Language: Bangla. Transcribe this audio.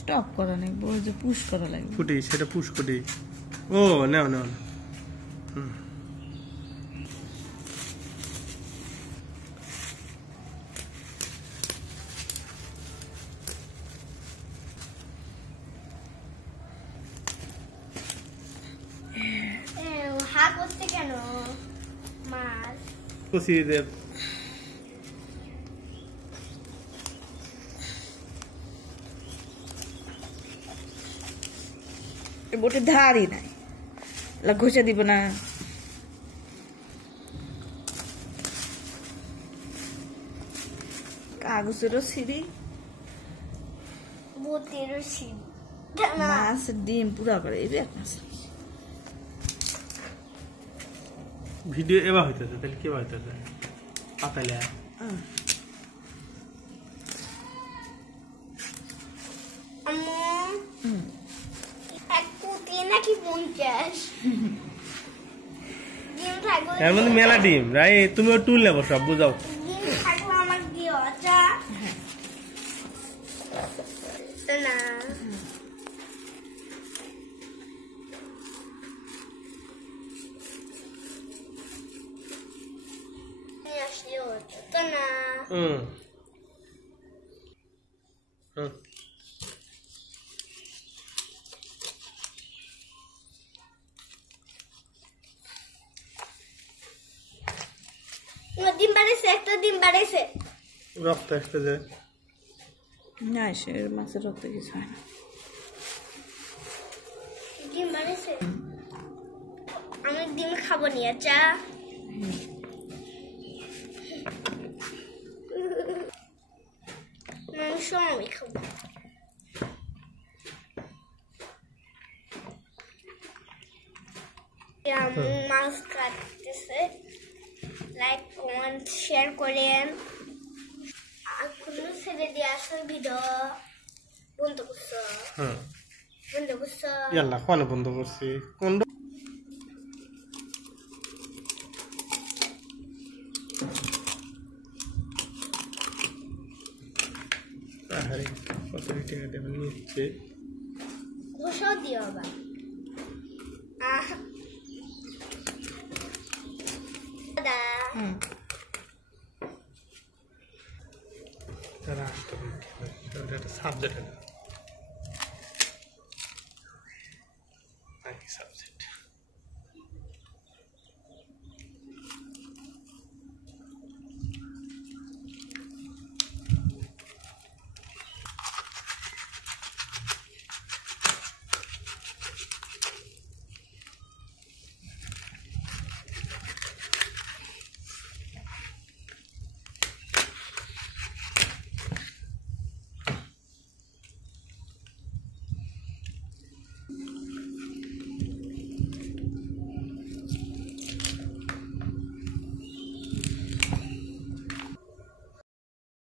স্টপ করা লাগবে, ওই যে পুশ করা লাগবে। কুটি সেটা পুশ কুটি। ও নাও নাও। কেন মাছ কুচি দে। বোটের ধারই নাই, ঘষে দিব না। কাগজেরও সিঁড়ি, বোটেরও সিঁড়ি, মাছ ডিম পুরা করে এই এক মাছ। ভিডিও এবার হইতেছে তাহলে কি হইতেছে পাতাইলে এক কোটি নাকি 50 ডিম থাকলে এর মধ্যে মেলা ডিম রাই, তুমিও টুল নেবো সব বুঝাও। ডিম থাকলে আমার দিও আচ্ছা না ডিম বাড়াইছে, একটা ডিম বাড়াইছে, রক্ত আসতে যায় না, সে মাছের রক্ত কিছু হয় না। ডিম বাড়াইছে, আমি ডিম খাবো নি আচ্ছা। মাংস আমি খাবো। মাছ কাটতেছে, লাইক কমেন্ট শেয়ার করেন, আর কোনো ছেড়ে দিয়ে আসল ভিডিও বন্ধ করছো, বন্ধ করছো। ইয়াল্লা কোন বন্ধ করছি কোন আরে কত টাকা দেবেন নিচ্ছে ঘষাও দিও আবার। তারা আসতে সাবজেক্ট